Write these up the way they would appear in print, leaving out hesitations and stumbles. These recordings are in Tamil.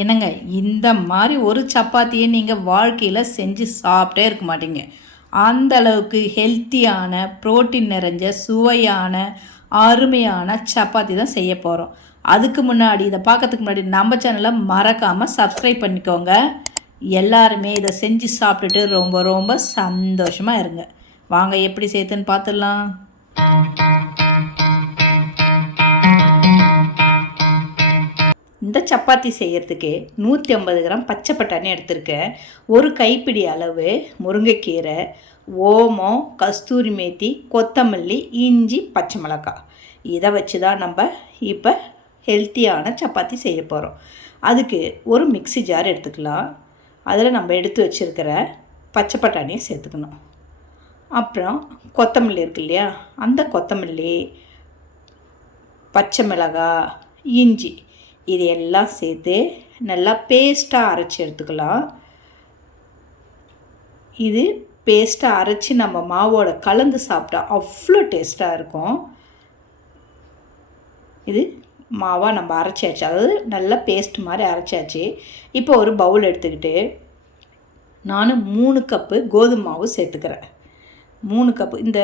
என்னங்க இந்த மாதிரி ஒரு சப்பாத்தியை நீங்கள் வாழ்க்கையில் செஞ்சு சாப்பிட்டே இருக்க மாட்டீங்க. அந்த அளவுக்கு ஹெல்த்தியான புரோட்டீன் நிறைஞ்ச சுவையான அருமையான சப்பாத்தி தான் செய்ய போகிறோம். அதுக்கு முன்னாடி இதை பார்க்கறதுக்கு முன்னாடி நம்ம சேனலை மறக்காமல் சப்ஸ்கிரைப் பண்ணிக்கோங்க. எல்லாருமே இதை செஞ்சு சாப்பிட்டுட்டு ரொம்ப ரொம்ப சந்தோஷமாக இருங்க. வாங்க எப்படி செய்யுதுன்னு பார்த்துடலாம். இந்த சப்பாத்தி செய்கிறதுக்கு 150 கிராம் பச்சை பட்டாணி எடுத்திருக்கேன். ஒரு கைப்பிடி அளவு முருங்கைக்கீரை, ஓமம், கஸ்தூரி மேத்தி, கொத்தமல்லி, இஞ்சி, பச்சை மிளகாய். இதை வச்சு தான் நம்ம இப்போ ஹெல்த்தியான சப்பாத்தி செய்ய போகிறோம். அதுக்கு ஒரு மிக்ஸி ஜார் எடுத்துக்கலாம். அதில் நம்ம எடுத்து வச்சுருக்கிற பச்சை பட்டாணியை சேர்த்துக்கணும். அப்புறம் கொத்தமல்லி இருக்கு இல்லையா, அந்த கொத்தமல்லி, பச்சை மிளகாய், இஞ்சி இது எல்லாம் சேர்த்து நல்லா பேஸ்ட்டாக அரைச்சி எடுத்துக்கலாம். இது பேஸ்ட்டாக அரைச்சி நம்ம மாவோட கலந்து சாப்பிட்டா அவ்வளோ டேஸ்ட்டாக இருக்கும். இது மாவாக நம்ம அரைச்சாச்சு, அதாவது நல்லா பேஸ்ட் மாதிரி அரைச்சாச்சு. இப்போ ஒரு பவுல் எடுத்துக்கிட்டு நான் 3 கப்பு கோதுமை மாவு சேர்த்துக்கிறேன். 3 கப்பு. இந்த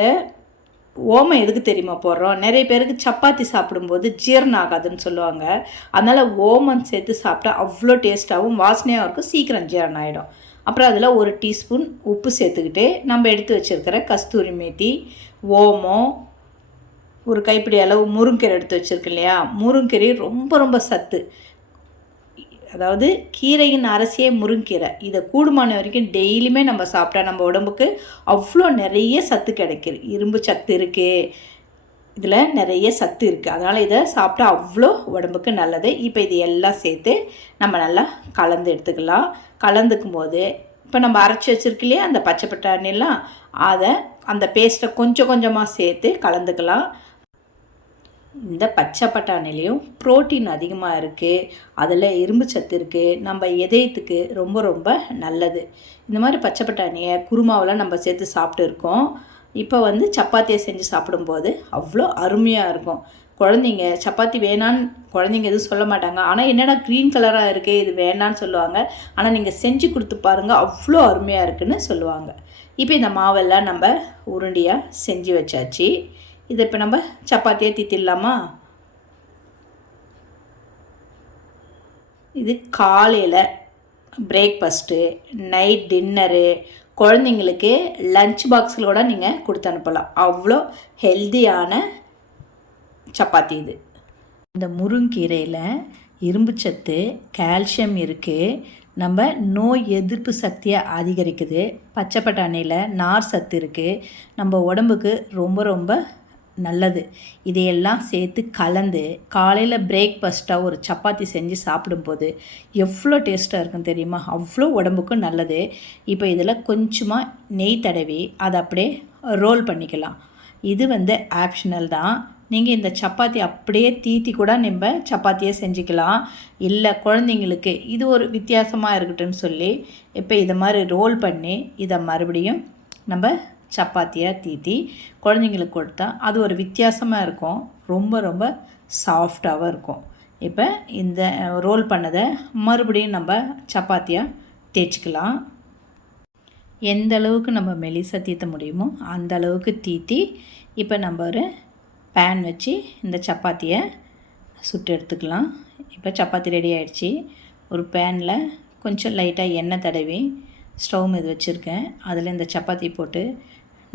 ஓமம் எதுக்கு தெரியுமா போடுறோம்? நிறைய பேருக்கு சப்பாத்தி சாப்பிடும்போது ஜீரணம் ஆகாதுன்னு சொல்லுவாங்க. அதனால் ஓமம் சேர்த்து சாப்பிட்டா அவ்வளோ டேஸ்ட்டாகவும் வாசனையாகவும் இருக்கும், சீக்கிரம் ஜீரணம் ஆகிடும். அப்புறம் அதில் 1 டீஸ்பூன் உப்பு சேர்த்துக்கிட்டு நம்ம எடுத்து வச்சுருக்கிற கஸ்தூரி மேத்தி, ஓமம், ஒரு கைப்பிடி அளவு முருங்கீரை எடுத்து வச்சுருக்கு இல்லையா, முருங்கீரை ரொம்ப ரொம்ப சத்து. அதாவது கீரையின் அரசியே முருங்கீரை. இதை கூடுமான வரைக்கும் டெய்லியுமே நம்ம சாப்பிட்டா நம்ம உடம்புக்கு அவ்வளோ நிறைய சத்து கிடைக்கிது. இரும்பு சத்து இருக்குது, இதில் நிறைய சத்து இருக்குது. அதனால் இதை சாப்பிட்டா அவ்வளோ உடம்புக்கு நல்லது. இப்போ இது எல்லாம் சேர்த்து நம்ம நல்லா கலந்து எடுத்துக்கலாம். கலந்துக்கும் போது இப்போ நம்ம அரைச்சி வச்சுருக்கு இல்லையா அந்த பச்சை பட்டாணிலாம், அதை அந்த பேஸ்ட்டை கொஞ்சம் கொஞ்சமாக சேர்த்து கலந்துக்கலாம். இந்த பச்சை பட்டாணிலையும் புரோட்டீன் அதிகமாக இருக்குது, அதில் இரும்பு சத்து இருக்குது, நம்ம இதயத்துக்கு ரொம்ப ரொம்ப நல்லது. இந்த மாதிரி பச்சை பட்டாணியை குருமாவெலாம் நம்ம சேர்த்து சாப்பிட்டு இருக்கோம். இப்போ சப்பாத்தியை செஞ்சு சாப்பிடும்போது அவ்வளோ அருமையாக இருக்கும். குழந்தைங்க சப்பாத்தி வேணான்னு குழந்தைங்க எதுவும் சொல்ல மாட்டாங்க. ஆனால் என்னடா க்ரீன் கலராக இருக்குது இது வேணான்னு சொல்லுவாங்க. ஆனால் நீங்கள் செஞ்சு கொடுத்து பாருங்கள், அவ்வளோ அருமையாக இருக்குதுன்னு சொல்லுவாங்க. இப்போ இந்த மாவெல்லாம் நம்ம உருண்டியாக செஞ்சு வச்சாச்சு. இதை இப்போ நம்ம சப்பாத்தியை தீத்திடலாமா? இது காலையில் பிரேக்ஃபாஸ்ட்டு, நைட் டின்னரு, குழந்தைங்களுக்கு லஞ்ச் பாக்ஸில் கூட நீங்கள் கொடுத்து அனுப்பலாம். அவ்வளோ ஹெல்த்தியான சப்பாத்தி இது. இந்த முருங்கீரையில் இரும்பு சத்து, கால்சியம் இருக்குது, நம்ம நோய் எதிர்ப்பு சக்தியை அதிகரிக்குது. பச்சை பட்டாணியில் நார் சத்து இருக்குது, நம்ம உடம்புக்கு ரொம்ப ரொம்ப நல்லது. இதையெல்லாம் சேர்த்து கலந்து காலையில் பிரேக்ஃபாஸ்ட்டாக ஒரு சப்பாத்தி செஞ்சு சாப்பிடும்போது எவ்வளோ டேஸ்ட்டாக இருக்கும் தெரியுமா? அவ்வளோ உடம்புக்கும் நல்லது. இப்போ இதில் கொஞ்சமாக நெய் தடவி அதை அப்படியே ரோல் பண்ணிக்கலாம். இது ஆப்ஷனல் தான். நீங்கள் இந்த சப்பாத்தி அப்படியே தீத்தி கூட நம்ம சப்பாத்தியை செஞ்சுக்கலாம். இல்லை குழந்தைங்களுக்கு இது ஒரு வித்தியாசமாக இருக்கட்டும்னு சொல்லி இப்போ இதை மாதிரி ரோல் பண்ணி இதை மறுபடியும் நம்ம சப்பாத்தியாக தீத்தி குழந்தைங்களுக்கு கொடுத்தா அது ஒரு வித்தியாசமாக இருக்கும், ரொம்ப ரொம்ப சாஃப்டாகவும் இருக்கும். இப்போ இந்த ரோல் பண்ணதை மறுபடியும் நம்ம சப்பாத்தியாக தேய்ச்சிக்கலாம். எந்த அளவுக்கு நம்ம மெலிசாக தீத்த முடியுமோ அந்த அளவுக்கு தீத்தி இப்போ நம்ம ஒரு பேன் வச்சு இந்த சப்பாத்தியை சுட்டு எடுத்துக்கலாம். இப்போ சப்பாத்தி ரெடி ஆகிடுச்சி. ஒரு பேனில் கொஞ்சம் லைட்டாக எண்ணெய் தடவி ஸ்டவ் மீது வச்சுருக்கேன். அதில் இந்த சப்பாத்தி போட்டு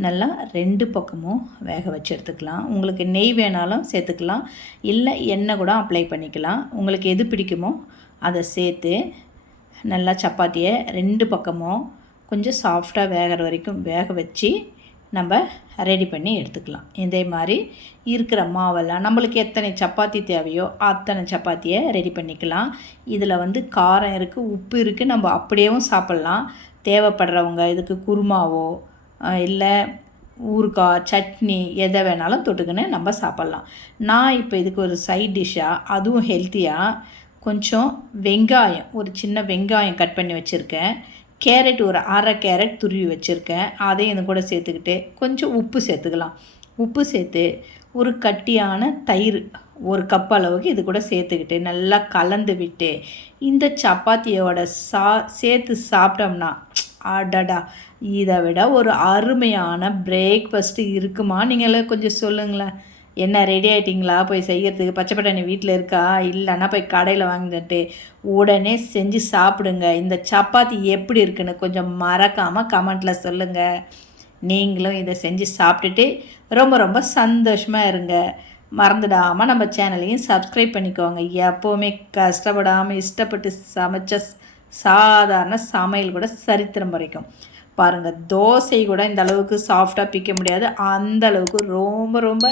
நல்லா 2 பக்கமும் வேக வச்சு எடுத்துக்கலாம். உங்களுக்கு நெய் வேணாலும் சேர்த்துக்கலாம், இல்லை எண்ணெய் கூட அப்ளை பண்ணிக்கலாம். உங்களுக்கு எது பிடிக்குமோ அதை சேர்த்து நல்லா சப்பாத்தியை 2 பக்கமும் கொஞ்சம் சாஃப்டாக வேகிற வரைக்கும் வேக வச்சு நம்ம ரெடி பண்ணி எடுத்துக்கலாம். இதே மாதிரி இருக்கிற மாவெல்லாம் நம்மளுக்கு எத்தனை சப்பாத்தி தேவையோ அத்தனை சப்பாத்தியை ரெடி பண்ணிக்கலாம். இதில் காரம் இருக்குது, உப்பு இருக்குது, நம்ம அப்படியேவும் சாப்பிட்லாம். தேவைப்படுறவங்க இதுக்கு குருமாவோ இல்லை ஊறுகாய், சட்னி எதை வேணாலும் தொட்டுக்கின்னு நம்ம சாப்பிட்லாம். நான் இப்போ இதுக்கு ஒரு சைட் டிஷ்ஷாக, அதுவும் ஹெல்த்தியாக, கொஞ்சம் வெங்காயம், ஒரு சின்ன வெங்காயம் கட் பண்ணி வச்சுருக்கேன். கேரட் ஒரு 1/2 கேரட் துருவி வச்சுருக்கேன். அதையும் இது கூட சேர்த்துக்கிட்டு கொஞ்சம் உப்பு சேர்த்துக்கலாம். உப்பு சேர்த்து ஒரு கட்டியான தயிர் 1 கப் அளவுக்கு இது கூட சேர்த்துக்கிட்டு நல்லா கலந்து விட்டு இந்த சப்பாத்தியோட சேர்த்து சாப்பிட்டோம்னா அடடா, இதை விட ஒரு அருமையான பிரேக்ஃபாஸ்ட்டு இருக்குமா? நீங்களே கொஞ்சம் சொல்லுங்களேன். என்ன ரெடி ஆகிட்டிங்களா போய் செய்கிறதுக்கு? பச்சை பட்டாணி வீட்டில் இருக்கா? இல்லைன்னா போய் கடையில் வாங்கிட்டு உடனே செஞ்சு சாப்பிடுங்க. இந்த சப்பாத்தி எப்படி இருக்குன்னு கொஞ்சம் மறக்காமல் கமெண்ட்டில் சொல்லுங்கள். நீங்களும் இதை செஞ்சு சாப்பிட்டுட்டு ரொம்ப ரொம்ப சந்தோஷமாக இருங்க. மறந்துடாமல் நம்ம சேனலையும் சப்ஸ்கிரைப் பண்ணிக்கோங்க. எப்போவுமே கஷ்டப்படாமல் இஷ்டப்பட்டு சமைச்ச சாதாரண சமையல் கூட சரித்திரம் வரைக்கும் பாருங்கள். தோசை கூட இந்த அளவுக்கு சாஃப்டாக பிக்க முடியாது. அந்த அளவுக்கு ரொம்ப ரொம்ப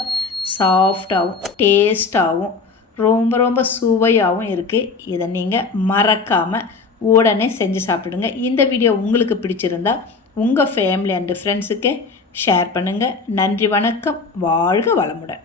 சாஃப்டாகவும் டேஸ்ட்டாகவும் ரொம்ப ரொம்ப சுவையாகவும் இருக்குது. இதை நீங்கள் மறக்காமல் உடனே செஞ்சு சாப்பிடுங்க. இந்த வீடியோ உங்களுக்கு பிடிச்சிருந்தா உங்கள் ஃபேமிலி அண்டு ஃப்ரெண்ட்ஸுக்கு ஷேர் பண்ணுங்கள். நன்றி, வணக்கம், வாழ்க வளமுடன்.